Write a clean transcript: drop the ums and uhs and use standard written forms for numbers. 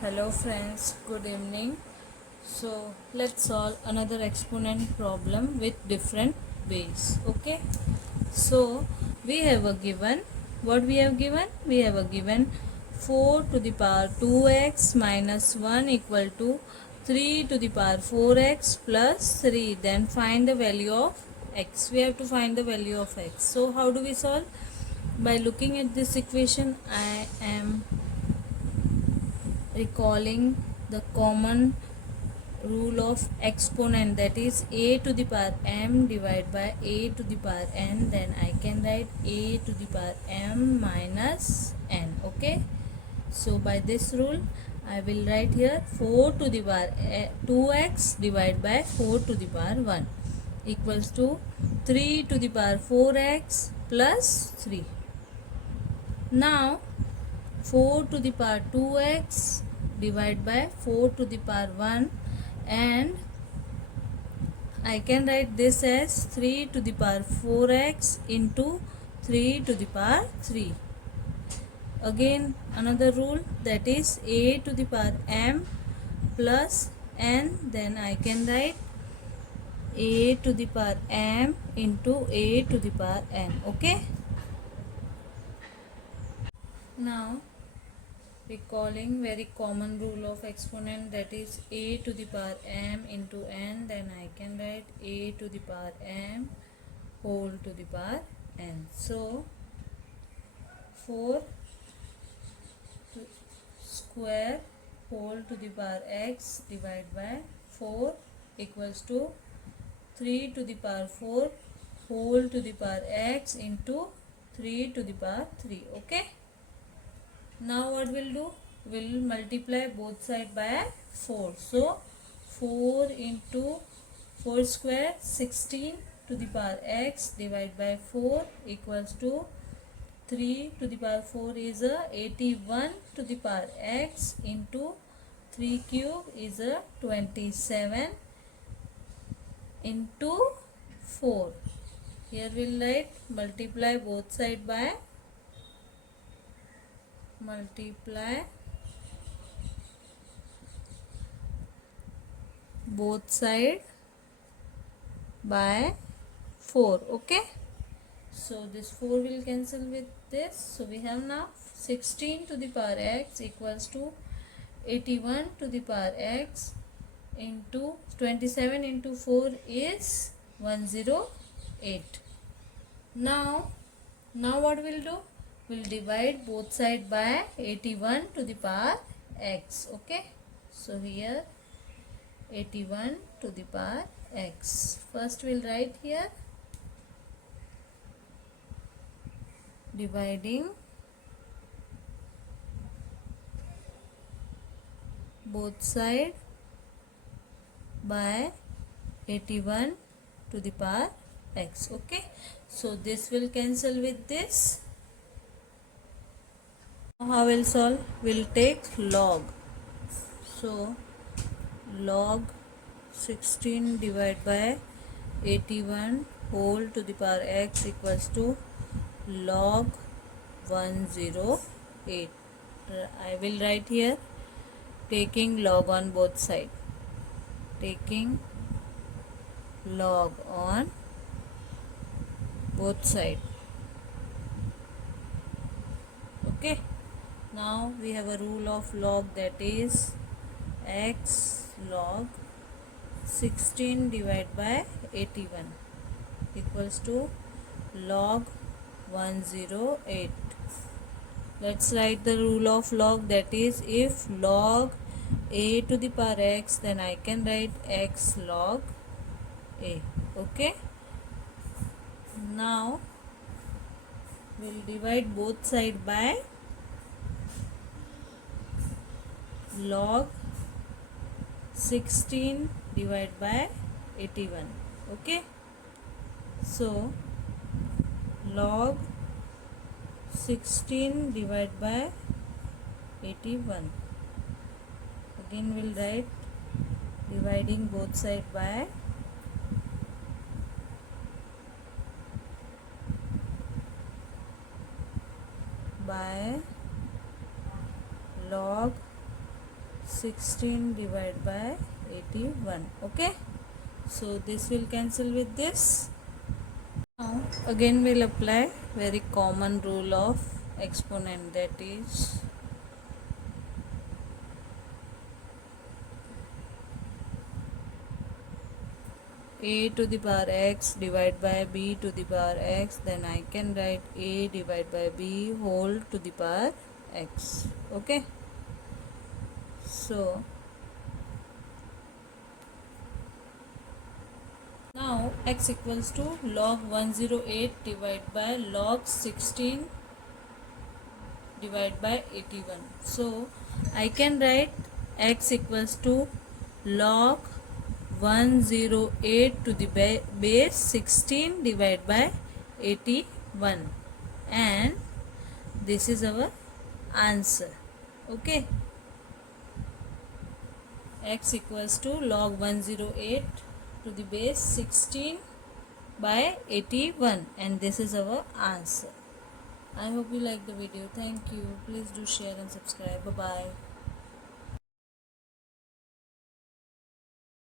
Hello friends, good evening. So let's solve another exponent problem with different ways. Okay. So we have a given, what we have given? We have a given 4 to the power 2x minus 1 equal to 3 to the power 4x plus 3. Then find the value of x. We have to find the value of x. So how do we solve? By looking at this equation, I am recalling the common rule of exponent, that is a to the power m divided by a to the power n. Then I can write a to the power m minus n. Okay, so by this rule I will write here 4 to the power 2x divided by 4 to the power 1 equals to 3 to the power 4x plus 3. Now 4 to the power 2x divided by 4 to the power 1, and I can write this as 3 to the power 4x into 3 to the power 3. Again another rule, that is a to the power m plus n. Then I can write a to the power m into a to the power n. Okay. Now recalling very common rule of exponent, that is a to the power m into n. Then I can write a to the power m whole to the power n. So 4 square whole to the power x divided by 4 equals to 3 to the power 4 whole to the power x into 3 to the power 3. Okay. Now what we'll do? We'll multiply both sides by 4. So 4 into 4 square 16 to the power x divided by 4 equals to 3 to the power 4 is a 81 to the power x into 3 cube is a 27 into 4. Here we'll write multiply both sides by both side by 4. Okay, so this 4 will cancel with this. So we have now 16 to the power x equals to 81 to the power x into 27 into 4 is 108. Now what we'll do? We'll divide both sides by 81 to the power x. Okay, so here 81 to the power x. First we'll write here dividing both sides by 81 to the power x. Okay, so this will cancel with this. How we'll solve? We'll take log. So log 16 divided by 81 whole to the power x equals to log 108. I will write here taking log on both sides. Taking log on both sides. Okay. Now we have a rule of log, that is x log 16 divided by 81 equals to log 108. Let's write the rule of log, that is if log a to the power x, then I can write x log a. Okay. Now we'll divide both sides by log 16 divided by 81. Okay, so log 16 divided by 81. Again we'll write dividing both sides by log 16 divided by 81. Okay, so this will cancel with this. Now again we'll apply very common rule of exponent, that is a to the power x divided by b to the power x. Then I can write a divided by b whole to the power x. Okay, so now x equals to log 108 divided by log 16 divided by 81. So I can write x equals to log 108 to the base 16 divided by 81, and this is our answer. Okay, x equals to log 108 to the base 16 by 81, and this is our answer. I hope you like the video. Thank you. Please do share and subscribe. Bye bye.